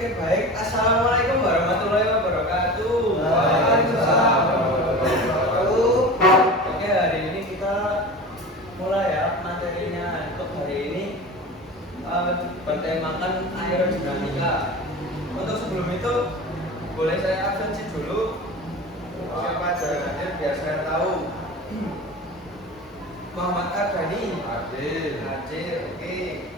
Oke, baik. Assalamualaikum warahmatullahi wabarakatuh. Waalaikumsalam warahmatullahi wabarakatuh. Oke, hari ini kita mulai ya materinya. Untuk hari ini bertemakan aerodinamika. Untuk sebelum itu boleh saya absensi dulu. Siapa aja yang hadir biar saya tahu. Muhammad Ardani. Hadir. Oke.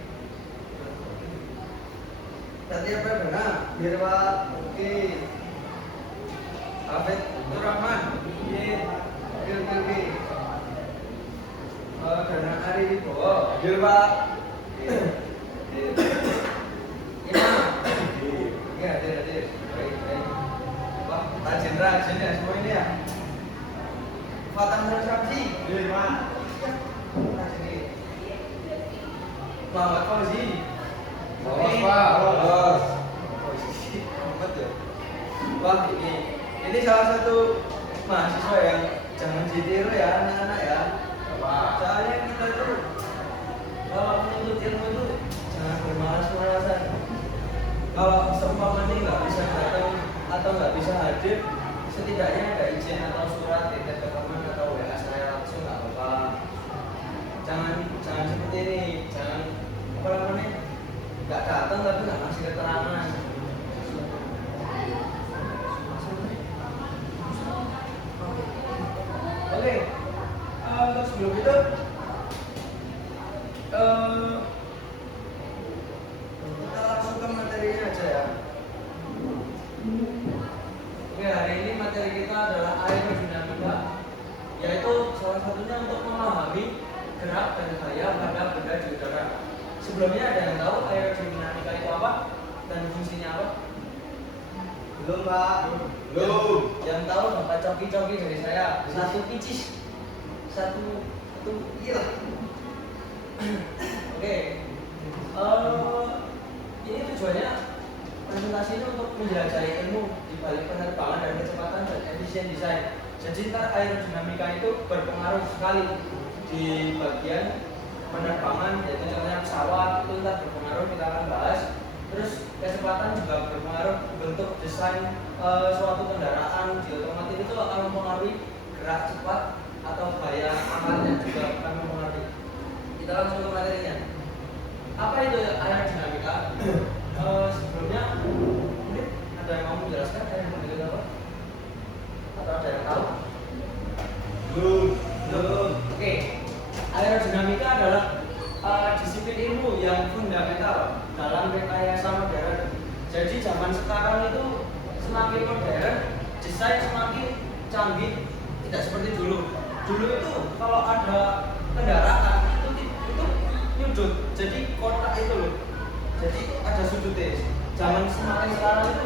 Satya Pradana, Birwa, oke. Hafid Nurrahman, oke. Dana Ari Wibowo, Birwa, Imam, oke hadir. Baik. Wah, Rajendra semua ini ya. Fatah Nur Syamsi, Birwa, Muhammad Fauzi. Wah, ini salah satu mahasiswa yang jangan ditiru ya anak-anak ya. Soalnya kita tuh kalau menuntut ilmu itu jangan bermalas-malasan. Kalau seumpama ini nggak bisa datang atau nggak bisa hadir, setidaknya ada izin atau surat titip ke teman atau WA saya langsung nggak apa-apa. Jangan seperti ini, jangan apa namanya? Nggak datang tapi nggak ngasih keterangan. Oke, untuk sebelum itu kita langsung ke materinya aja ya. Oke, hari ini materi kita adalah aerodinamika, yaitu salah satunya untuk memahami gerak dan gaya pada benda di udara. Sebelumnya ada yang tahu aerodinamika itu apa dan fungsinya apa? Belum, Pak. Yang tahu dapat coki-coki dari saya. Satu picis, satu itu iya. Oke. Ini tujuannya presentasi ini untuk menjelajahi ilmu di balik penerbangan dan kecepatan dan efisien desain. Jadi ntar aerodinamika itu berpengaruh sekali di bagian penerbangan, yaitu contohnya pesawat itu ntar berpengaruh, kita akan bahas. Terus kecepatan juga berpengaruh, bentuk desain suatu kendaraan di otomotif itu akan mempengaruhi gerak cepat atau gaya akalnya juga akan mempengaruhi. Kita langsung ke materinya. Apa itu aerodinamika? Sebelumnya mungkin ada yang mau menjelaskan aerodinamika apa? Atau ada yang tahu? Belum. Oke. Aerodinamika adalah disiplin ilmu yang fundamental dalam rekayasa modern. Jadi zaman sekarang itu semakin modern, desain semakin canggih, tidak seperti dulu. Dulu itu kalau ada kendaraan itu nyudut, jadi kotak itu loh. Jadi ada sudutnya. Zaman semakin sekarang itu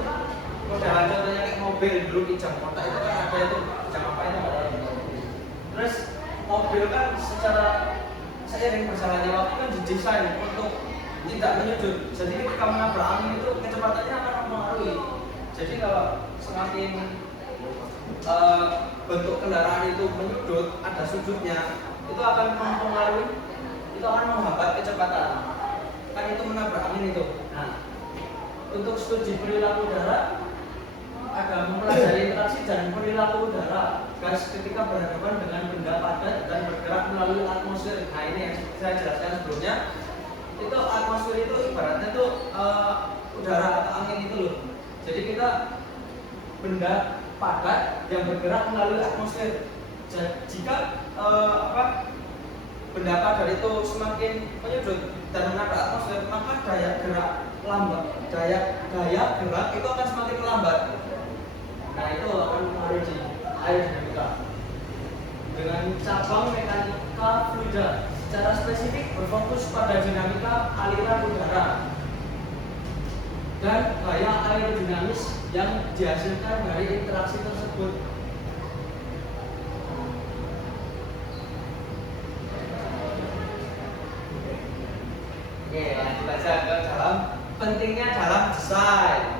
modelan contohnya kayak mobil dulu kijang kotak itu kan ada itu kijang apa itu ada. Terus mobil kan secara seiring berjalannya waktu kan didesain untuk tidak menyudut. Jadi ketika menabrak angin itu kecepatannya akan mempengaruhi. Jadi kalau semakin bentuk kendaraan itu menyudut, ada sudutnya, itu akan mempengaruhi, itu akan menghambat kecepatan. Kan itu menabrak angin itu. Nah, untuk studi perilaku udara ada mempelajari interaksi dan perilaku udara gas ketika berhadapan dengan benda padat dan bergerak melalui atmosfer. Nah ini yang saya jelaskan sebelumnya. Itu atmosfer itu ibaratnya tuh udara atau angin itu loh. Jadi kita benda padat yang bergerak melalui atmosfer. Jika benda padat itu semakin menyudut dan menabrak atmosfer, maka daya gerak gerak itu akan semakin lambat. Nah itu akan mempengaruhi aerodinamika. Dengan cabang mekanika fluida secara spesifik berfokus pada dinamika aliran udara dan gaya aerodinamis yang dihasilkan dari interaksi tersebut. Oke, lanjut aja ke dalam pentingnya dalam desain.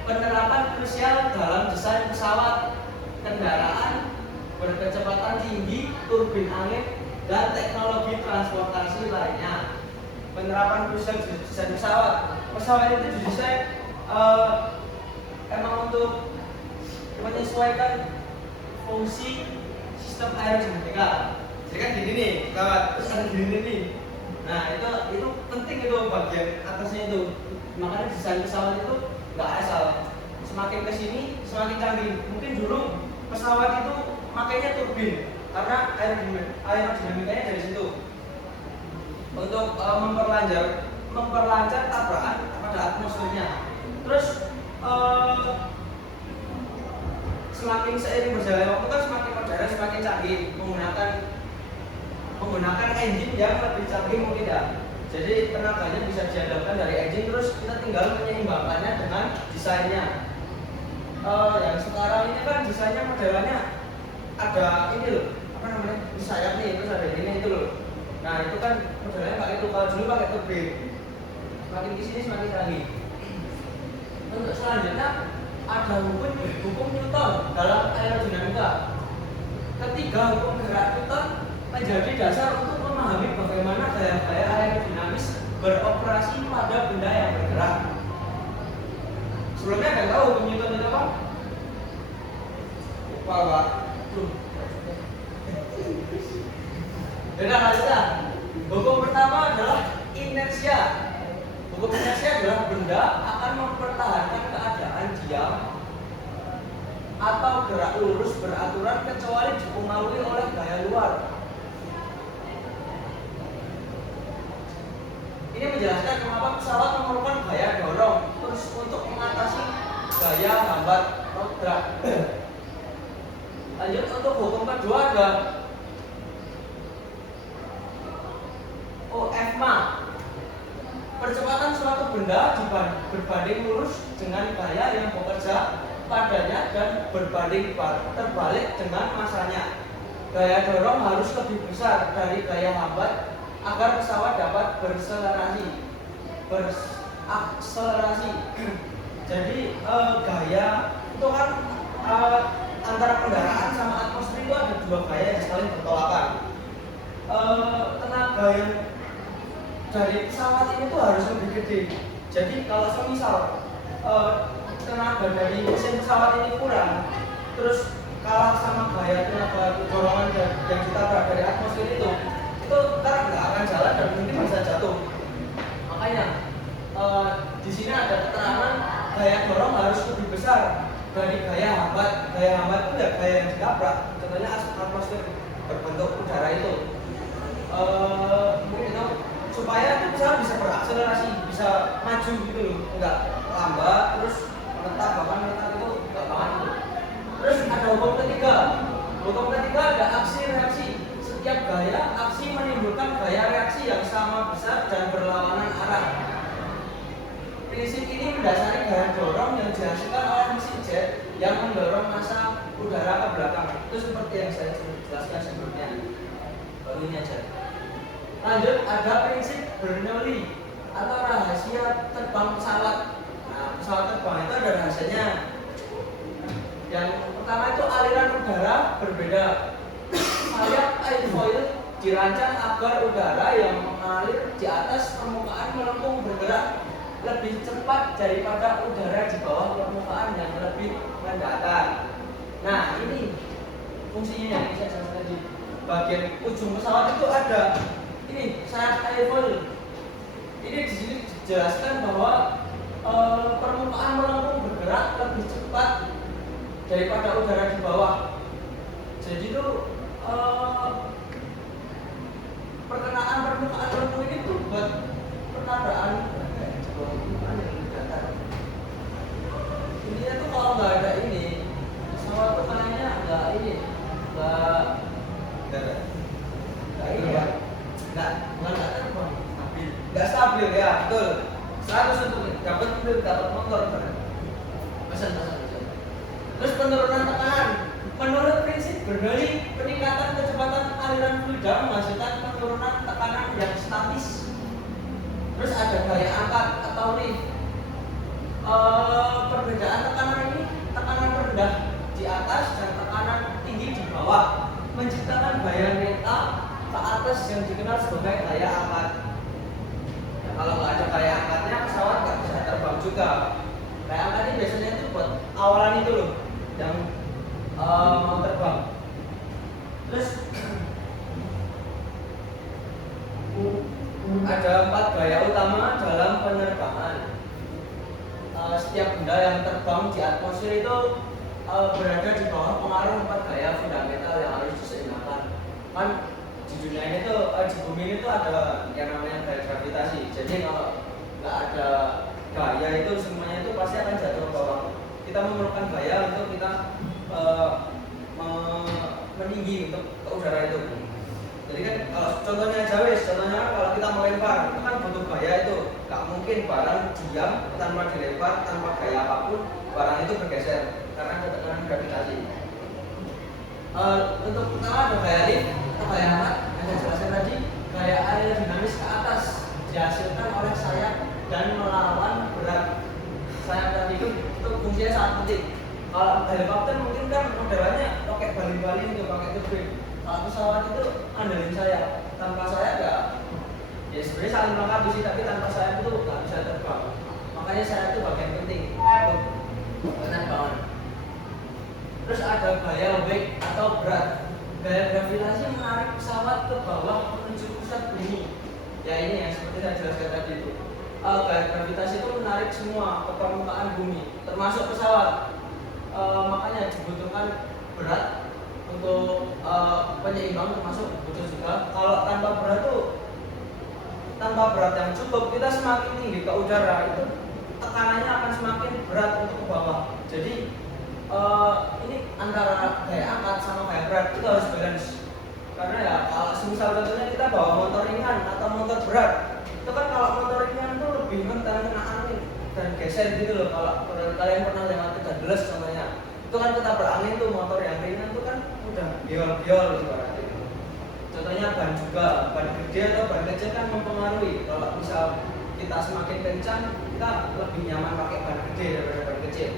Penerapan krusial dalam desain pesawat, kendaraan berkecepatan tinggi, turbin angin, dan teknologi transportasi lainnya. Penerapan krusial di desain pesawat. Pesawat itu didesain eh, emang untuk menyesuaikan fungsi sistem aerodinamika. Jadi kan gini nih, kawan, terus ada gini nih. Nah itu penting itu bagian atasnya itu. Makanya desain pesawat itu nggak asal. Semakin kesini semakin canggih. Mungkin dulu pesawat itu makanya turbin karena aerodinamikanya dari situ. Untuk memperlancar tabrakan pada atmosfernya. Terus semakin seiring berjalannya waktu kan semakin modern, semakin canggih menggunakan engine yang lebih canggih mungkin ya. Jadi tenaganya bisa diandalkan dari engine, terus kita tinggal menyeimbangkannya dengan desainnya. Yang sekarang ini kan desainnya modelannya ada ini loh, apa namanya, di sayap nih, terus ada ini itu loh. Nah itu kan modelnya pakai itu, kalau dulu pakai turbin. Semakin kesini semakin canggih. Untuk selanjutnya ada hukum Newton dalam aerodinamika. Ketiga hukum gerak Newton menjadi dasar untuk memahami bagaimana gaya-gaya aerodinamis beroperasi pada benda yang bergerak. Sebelumnya ada tahu hukum Newton itu apa? Lupa Pak. Beda saja. Hukum pertama adalah inersia. Hukum inersia adalah benda akan mempertahankan keadaan diam atau gerak lurus beraturan kecuali dipengaruhi oleh gaya luar. Ini menjelaskan kenapa pesawat memerlukan gaya dorong terus untuk mengatasi gaya hambat roda. Lanjut untuk hukum kedua ada OFMA. Percepatan suatu benda berbanding lurus dengan gaya yang bekerja padanya dan berbanding terbalik dengan masanya. Gaya dorong harus lebih besar dari gaya hambat agar pesawat dapat berakselerasi. Jadi gaya itu kan antara kendaraan sama atmosfer itu ada dua gaya yang saling bertolakan. Tenaga yang dari pesawat ini tuh harus lebih gede. Jadi kalau semisal tenaga dari mesin pesawat ini kurang, terus kalah sama gaya tenaga dorongan yang ditabrak dari atmosfer itu ntar nggak akan jalan dan mungkin bisa jatuh. Makanya di sini ada keterangan gaya dorong harus lebih besar dari gaya hambat. Gaya hambat itu ya gaya yang ditabrak. Contohnya atmosfer berbentuk udara itu. Mungkin itu supaya itu pesawat bisa berakselerasi, bisa maju gitu loh, nggak lambat terus menetap itu nggak banget gitu. Terus ada hukum ketiga. Hukum ketiga ada aksi reaksi. Setiap gaya aksi menimbulkan gaya reaksi yang sama besar dan berlawanan arah. Prinsip ini mendasari gaya dorong yang dihasilkan oleh mesin jet yang mendorong massa udara ke belakang. Itu seperti yang saya jelaskan sebelumnya. Baru ini aja. Lanjut ada prinsip Bernoulli atau rahasia terbang pesawat. Nah, pesawat terbang itu ada rahasianya. Yang pertama itu aliran udara berbeda. Sayap airfoil dirancang agar udara yang mengalir di atas permukaan melengkung bergerak lebih cepat daripada udara di bawah permukaan yang lebih mendatar. Nah, ini fungsinya yang saya jelaskan tadi. Bagian ujung pesawat itu ada ini sayap airfoil. Ini di sini dijelaskan bahwa permukaan melengkung bergerak lebih cepat daripada udara di bawah. Jadi itu perkenaan permukaan melengkung ini tuh buat perkadaan intinya tuh kalau nggak ada ini pesawat tuh kayaknya nggak ini nggak ini ya nggak stabil ya, betul. 100 untuk dapat motor pesan. Terus penurunan tekanan menurut prinsip Bernoulli, peningkatan kecepatan aliran fluida menghasilkan penurunan tekanan yang statis. Terus ada gaya angkat atau lift. Perbedaan tekanan ini, tekanan rendah di atas dan tekanan tinggi di bawah menciptakan gaya neta ke atas yang dikenal sebagai gaya angkat. Nah, kalau nggak ada gaya angkatnya pesawat nggak bisa terbang juga. awan itu loh yang mau terbang. Terus ada 4 gaya utama dalam penerbangan. Setiap benda yang terbang di atmosfer itu berada di bawah pengaruh 4 gaya fundamental yang harus diseimbangkan. Kan di dunia ini tuh, di bumi ini tuh ada yang namanya gaya gravitasi. Jadi kalau nggak ada gaya itu semuanya itu pasti akan jatuh ke bawah. Kita memerlukan gaya untuk kita meninggi untuk ke udara itu. Jadi kan kalau contohnya contohnya kalau kita melempar itu kan butuh gaya itu. Nggak mungkin barang diam tanpa dilempar tanpa gaya apapun barang itu bergeser karena ada tekanan gravitasi. Untuk pertama ada gaya lift atau gaya hangat yang saya jelaskan tadi. Gaya aerodinamis ke atas dihasilkan oleh sayap dan melawan berat. Sayap tadi itu fungsinya sangat penting. Kalau helikopter mungkin kan modelannya pakai baling-baling untuk pakai turbin. Kalau pesawat itu andelin sayap. Tanpa sayap ya sebenarnya saling melengkapi sih, tapi tanpa sayap itu nggak bisa terbang. Makanya sayap itu bagian penting untuk penerbangan. Terus ada gaya wake atau berat. Gaya gravitasi menarik pesawat ke bawah menuju pusat bumi. Ya ini yang seperti saya jelaskan tadi itu. Gaya gravitasi itu menarik semua ke permukaan bumi, termasuk pesawat. Makanya dibutuhkan berat untuk penyeimbang, termasuk butuh juga. Kalau tanpa berat yang cukup, kita semakin tinggi ke udara itu tekanannya akan semakin berat untuk ke bawah. Jadi ini antara gaya angkat sama gaya berat itu harus balance. Karena ya kalau misal contohnya kita bawa motor ringan atau motor berat, itu kan kalau motor ringan itu lebih rentan kena angin dan geser gitu loh. Kalau kalian pernah lewat 13 contohnya, itu kan kita berangin tuh motor yang ringan itu kan udah biol-biol ibaratnya. Contohnya ban juga, ban gede atau ban kecil kan mempengaruhi. Kalau misal kita semakin kencang, kita lebih nyaman pakai ban gede daripada ban kecil.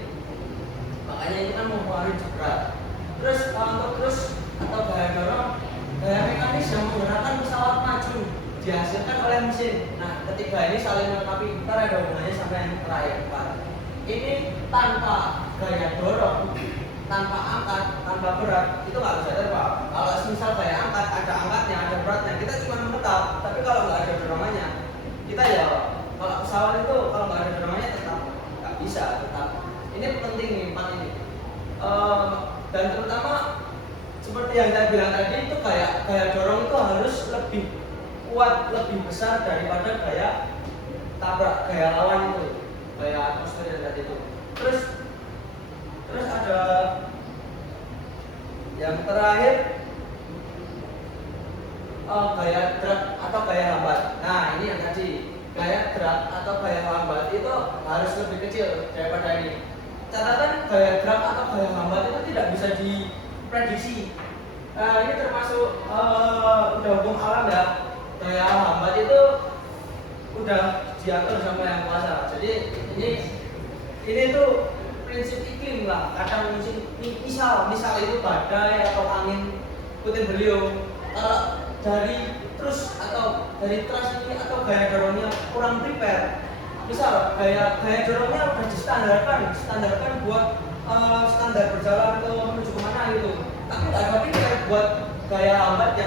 Makanya itu kan mempengaruhi berat. Terus untuk terus atau gaya dorong, gaya mekanis yang menggerakkan pesawat maju dihasilkan oleh mesin. Nah, ketiga ini saling melengkapi. Ntar ada hubungannya sampai yang terakhir. Ini tanpa gaya dorong, tanpa angkat, tanpa berat, itu nggak bisa terbang. Kalau misal gaya angkat, ada angkatnya, ada beratnya, kita cuma menetap. Tapi kalau nggak ada dorongannya, kita ya kalau pesawat itu kalau nggak ada dorongannya tetap nggak bisa. Tetap ini penting nih 4 ini. Dan terutama seperti yang saya bilang tadi itu gaya dorong itu harus lebih kuat, lebih besar daripada gaya tabrak, gaya lawan itu, gaya atmosfer yang tadi itu. Terus ada yang terakhir gaya drag atau gaya hambat. Nah ini yang tadi gaya drag atau gaya hambat itu harus lebih kecil daripada ini. Catatan gaya drag atau gaya hambat itu tidak bisa diprediksi. Ini termasuk udah hukum alam ya. Gaya hambat itu udah diatur sama yang kuasa. Jadi ini tuh prinsip iklim lah. Kadang misal itu badai atau angin puting beliung. Dari trus atau dari trus ini atau gaya dorongnya kurang prepare. Misal gaya dorongnya udah distandarkan buat standar berjalan ke menuju kemana gitu. Tapi nggak ada prepare buat gaya hambat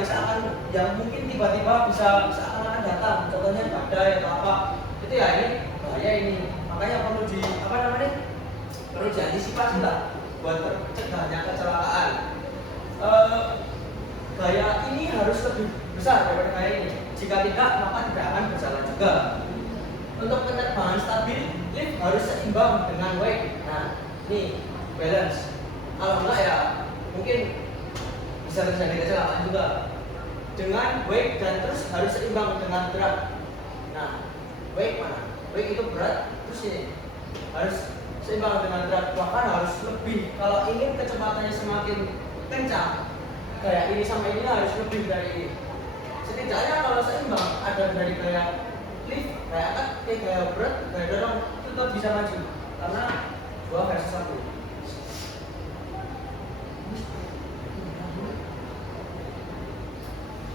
yang mungkin tiba-tiba bisa akan datang. Contohnya badai atau apa. Itu ya ini bahaya ini. Makanya perlu diantisipasi lah buat tercegahnya kecelakaan. Gaya ini harus lebih besar daripada gaya ini. Jika tidak, maka tidak akan berjalan juga. Untuk penerbangan stabil, lift harus seimbang dengan wake. Nah, ini balance. Kalau enggak ya mungkin bisa terjadi kecelakaan juga. Dengan wake dan terus harus seimbang dengan berat. Nah, wake mana? Wake itu berat, terus ini harus seimbang dengan berat. Bahkan harus lebih. Kalau ingin kecepatannya semakin kencang, kayak ini sama ini harus lebih dari ini. Setidaknya kalau seimbang ada dari gaya lift, gaya angkat, gaya berat, gaya dorong itu tetap bisa maju karena 2 versus 1.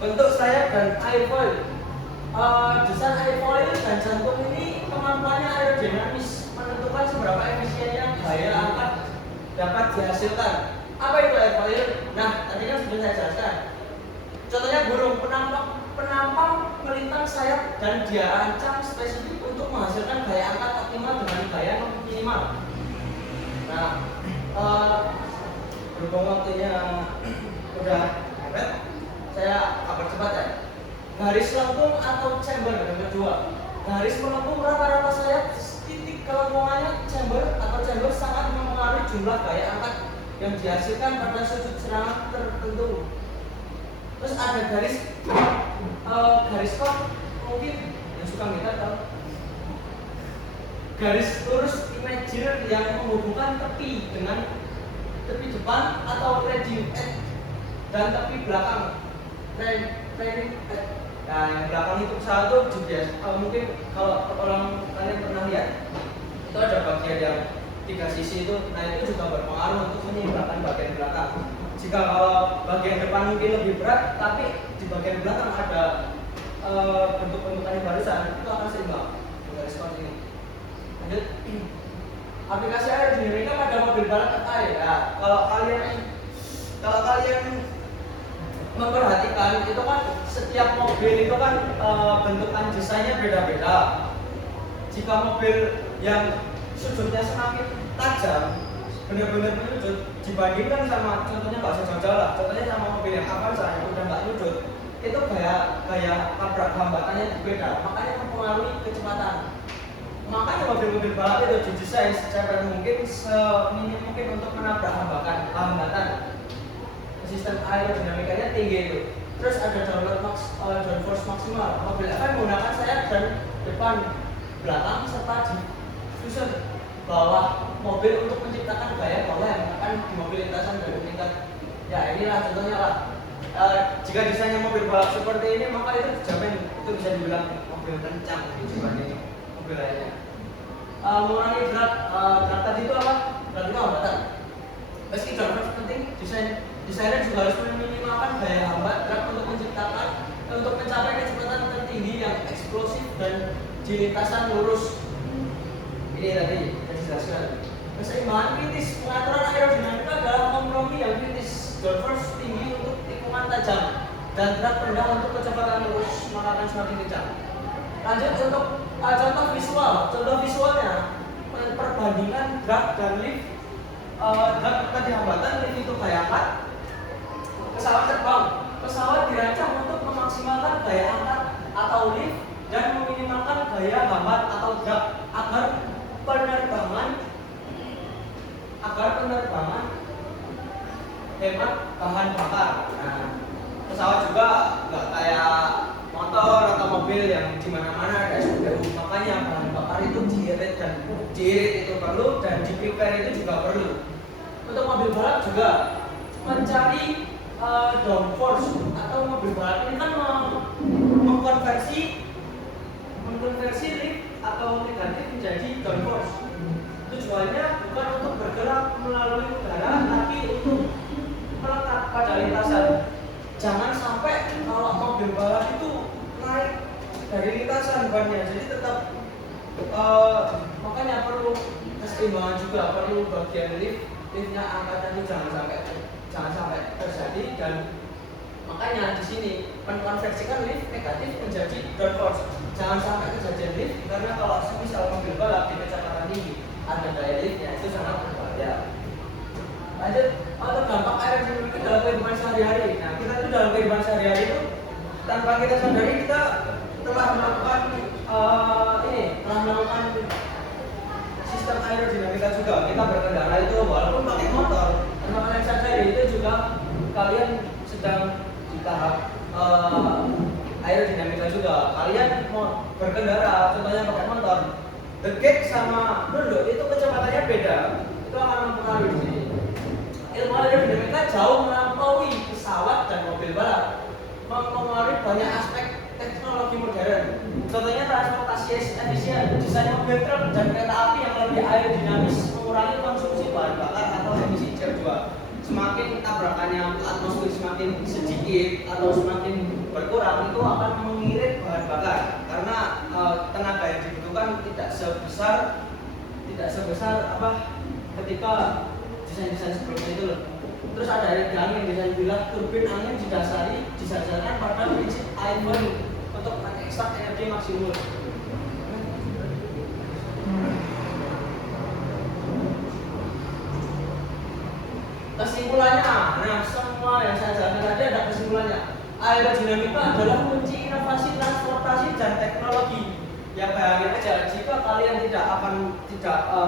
Bentuk sayap dan airfoil. Desain airfoil dan jantung ini kemampuannya aerodinamis menentukan seberapa efisiennya gaya angkat dapat dihasilkan. Apa itu air value? Nah, tadi kan sudah saya jelaskan. Contohnya burung penampang melintang sayap dan dia rancang spesifik untuk menghasilkan gaya angkat optimal dengan gaya minimal. Nah, berhubung waktunya udah mepet, saya akan cepat ya. Garis lengkung atau chamber yang kedua. Garis melengkung rata-rata sayap, titik kelengkungannya chamber atau chamber sangat mempengaruhi jumlah gaya angkat yang dihasilkan pada sudut serangan tertentu. Terus ada garis kok mungkin yang suka kita tahu. Garis lurus imager yang menghubungkan tepi dengan tepi depan atau leading edge dan tepi belakang. Leading edge. Nah, yang belakang itu pesawat itu GPS. Mungkin kalau kalian pernah lihat, itu ada bagian yang 3 sisi itu, nah itu juga berpengaruh untuk menyimbangkan bagian belakang. Jika kalau bagian depan mungkin lebih berat, tapi di bagian belakang ada bentuk-bentukannya barisan, itu akan seimbang. Garis seperti ini. Lanjut. Aplikasi aerodinamika pada mobil balap air. Ya, kalau kalian memperhatikan itu kan setiap mobil itu kan bentukan desainnya beda-beda. Jika mobil yang sudutnya semakin tajam, benar-benar menyudut dibandingkan sama contohnya nggak usah jauh-jauh lah, contohnya sama mobil yang Avanza yang udah nggak nyudut, itu gaya tabrak hambatannya berbeda, makanya mempengaruhi kecepatan. Makanya mobil-mobil balap itu didesain secepat mungkin, seminim mungkin untuk menabrak hambatan. Sistem aerodinamikanya tinggi itu. Terus ada downforce maksimal. Mobil akan menggunakan sayap dan depan, belakang serta diffuser bawah mobil untuk menciptakan gaya bawah yang akan di mobil lintasan dan meningkat. Ya inilah contohnya lah. Jika desainnya mobil balap seperti ini, maka itu dijamin itu bisa dibilang mobil kencang dibanding mobil lainnya. Mengurangi berat tadi itu apa? Berat itu hambatan. Meski downforce penting, desainer juga harus meminimalkan gaya hambat berat untuk mencapai kecepatan tertinggi yang eksplosif dan di lintasan lurus. Ini tadi yang dijelaskan. Keseimbangan kritis, pengaturan aerodinamika adalah kompromi yang kritis. Downforce tinggi untuk tikungan tajam dan berat rendah untuk kecepatan lurus maka akan semakin kencang. Lanjut untuk contoh visual. Contoh visualnya perbandingan drag dan lift. Drag tadi hambatan, lift itu gaya angkat. Pesawat terbang. Pesawat dirancang untuk memaksimalkan gaya angkat atau lift dan meminimalkan gaya hambat atau drag agar penerbangan hemat bahan bakar. Nah, pesawat juga nggak kayak motor atau mobil yang di mana-mana ada SPBU, makanya bahan bakar itu diirit itu perlu dan di prepare itu juga perlu. Untuk mobil balap juga mencari downforce atau mobil balap ini kan mengkonversi lift atau negatif menjadi downforce. Tujuannya bukan untuk bergerak melalui udara, tapi untuk melekat pada lintasan. Jangan sampai kalau mobil balap itu naik dari lintasan bannya, jadi tetap makanya perlu keseimbangan juga, perlu bagian liftnya angkatan itu jangan sampai terjadi, dan makanya di sini mengkonversikan lift negatif menjadi downforce. Jangan sampai kejadian lift, karena kalau misal mobil balap di kecepatan tinggi ada daya liftnya, itu sangat berbahaya. Lanjut, untuk dampak aerodinamika dalam kehidupan sehari-hari. Nah, kita itu dalam kehidupan sehari-hari itu tanpa kita sadari kita telah melakukan sistem aerodinamika juga. Kita berkendara itu walaupun pakai motor, tanpa kalian sadari itu juga kalian sedang di tahap aerodinamika juga. Kalian mau berkendara, contohnya pakai motor, degek sama nunduk itu kecepatannya beda, itu akan mempengaruhi di sini. Ilmu aerodinamika jauh melampaui pesawat dan mobil balap, mempengaruhi banyak aspek teknologi modern. Contohnya transportasi efisien, desain mobil truk dan kereta api yang lebih aerodinamis, mengurangi konsumsi bahan bakar atau emisi CO2. Semakin tabrakannya ke atmosfer semakin sedikit atau semakin berkurang, itu akan mengirit bahan bakar karena tenaga yang dibutuhkan tidak sebesar ketika desain-desain sebelumnya itu loh. Terus ada angin desain bilang turbin angin didasarkan pada prinsip air baru untuk mengekstrak energi maksimum. Kesimpulannya, nah semua yang saya jelaskan tadi ada kesimpulannya. Aerodinamika adalah kunci inovasi transportasi dan teknologi. Ya bayangin aja, jika kalian tidak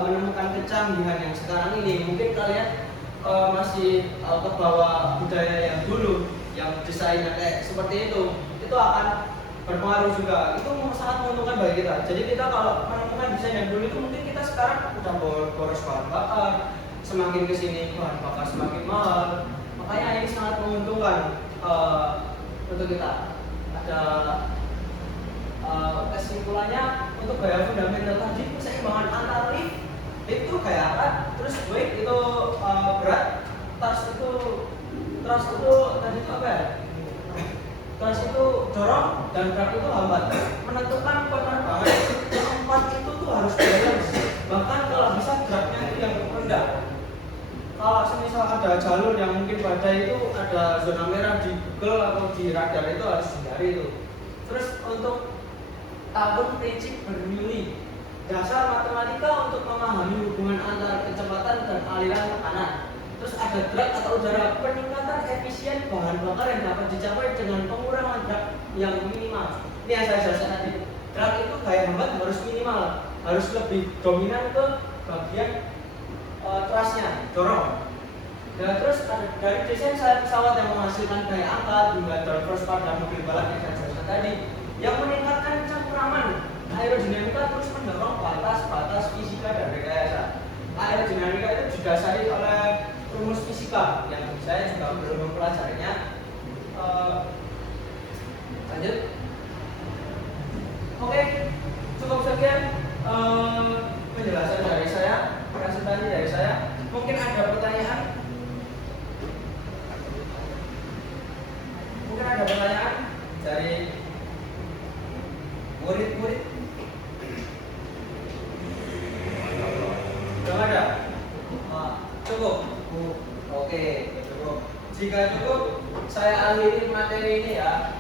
menemukan kecanggihan yang sekarang ini, mungkin kalian masih ke bawah budaya yang dulu, yang desainnya kayak seperti itu akan berpengaruh juga. Itu sangat menguntungkan bagi kita. Jadi kita kalau menemukan desain yang dulu itu mungkin kita sekarang udah boros bahan bakar, semakin kesini bahan bakar semakin mahal. Makanya ini sangat menguntungkan untuk kita. Ada kesimpulannya untuk gaya fundamental tadi, keseimbangan antara lift itu gaya angkat, terus weight itu berat, thrust itu tadi itu apa ya? Thrust itu dorong dan drag itu hambat. Menentukan penerbangan keempat itu tuh harus balance. Bahkan kalau bisa dragnya itu yang rendah. Kalau semisal ada jalur yang mungkin badai itu ada zona merah di Google atau di radar itu harus hindari itu. Terus untuk tabung prinsip Bernoulli, dasar matematika untuk memahami hubungan antara kecepatan dan aliran tekanan. Terus ada drag atau udara, peningkatan efisien bahan bakar yang dapat dicapai dengan pengurangan drag yang minimal. Ini yang saya jelaskan tadi. Drag itu gaya hambat harus minimal, harus lebih dominan ke bagian trasnya, dorong. Dan terus dari desain sayap pesawat yang menghasilkan gaya angkat hingga downforce pada mobil balap yang saya jelaskan tadi, yang meningkatkan cengkeraman aerodinamika terus mendorong batas-batas fisika dan rekayasa. Aerodinamika itu didasari oleh rumus fisika yang saya juga belum mempelajarinya. Lanjut. Oke, cukup sekian penjelasan dari saya, presentasi dari saya. Mungkin ada pertanyaan? Mungkin ada pertanyaan dari murid-murid? Belum ada? Cukup? Oke, cukup. Jika cukup, saya akhiri materi ini ya.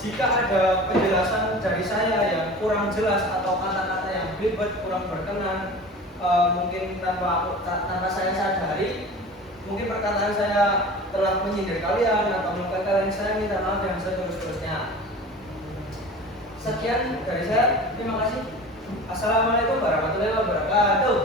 Jika ada penjelasan dari saya yang kurang jelas atau kata-kata yang belibet, kurang berkenan, mungkin tanpa saya sadari, mungkin perkataan saya telah menyindir kalian atau melukai kalian, saya minta maaf yang seterus-terusnya. Sekian dari saya, terima kasih. Assalamualaikum warahmatullahi wabarakatuh.